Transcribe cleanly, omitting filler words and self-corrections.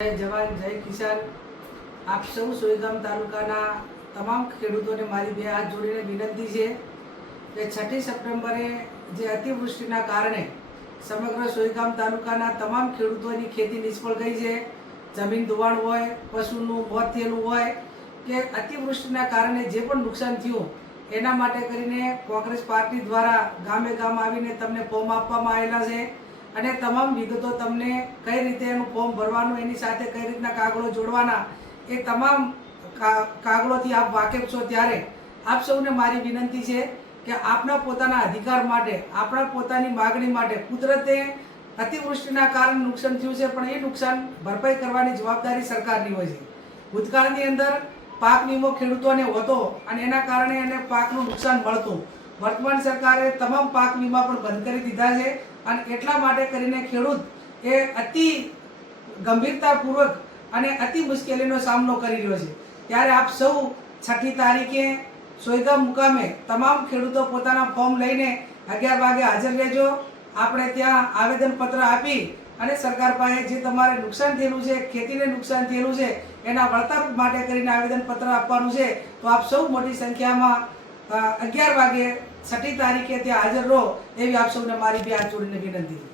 જય જવાન જય કિસાન। આપ સૌ સોયગામ તાલુકાના તમામ ખેડૂતોને મારી બે હાથ જોડીને વિનંતી છે કે 6 સપ્ટેમ્બરે જે અતિવૃષ્ટિના કારણે સમગ્ર સોયગામ તાલુકાના તમામ ખેડૂતોની ખેતી નિષ્ફળ ગઈ છે। જમીન ધોવાણ હોય, પશુનું મોત થયેલું હોય કે અતિવૃષ્ટિના કારણે જે પણ નુકસાન થયું એના માટે કરીને કોંગ્રેસ પાર્ટી દ્વારા ગામે ગામ આવીને તમને ફોર્મ આપવામાં આવેલા છે અને તમામ વિગતો તમને કઈ રીતે એનું ફોર્મ ભરવાનું, એની સાથે કઈ રીતના કાગળો જોડવાના, એ તમામ કાગળોથી આપ વાકેફ છો। ત્યારે આપ સૌને મારી વિનંતી છે કે આપના પોતાના અધિકાર માટે, આપણા પોતાની માગણી માટે, કુદરતે અતિવૃષ્ટિના કારણે નુકસાન થયું છે પણ એ નુકસાન ભરપાઈ કરવાની જવાબદારી સરકારની હોય છે। ભૂતકાળની અંદર પાક વીમો ખેડૂતોને હતો અને એના કારણે એને પાકનું નુકસાન મળતું। વર્તમાન સરકારે તમામ પાક વીમા પણ બંધ કરી દીધા છે અને એટલા માટે કરીને ખેડૂત એ અતિ ગંભીરતાપૂર્વક અને અતિ મુશ્કેલીનો સામનો કરી રહ્યો છે। ત્યારે આપ સૌ 6મી તારીખે સોયગામ મુકામે તમામ ખેડૂતો પોતાના ફોર્મ લઈને 11 વાગે હાજર રહેજો। આપણે ત્યાં આવેદનપત્ર આપી અને સરકાર પાસે જે તમારે નુકસાન થયેલું છે, ખેતીને નુકસાન થયેલું છે, એના વળતર માટે કરીને આવેદનપત્ર આપવાનું છે। તો આપ સૌ મોટી સંખ્યામાં 11 વાગે 6મી તારીખે ત્યાં હાજર રહો એવી આપ સૌને મારી બે હાથ જોડીને વિનંતી છે।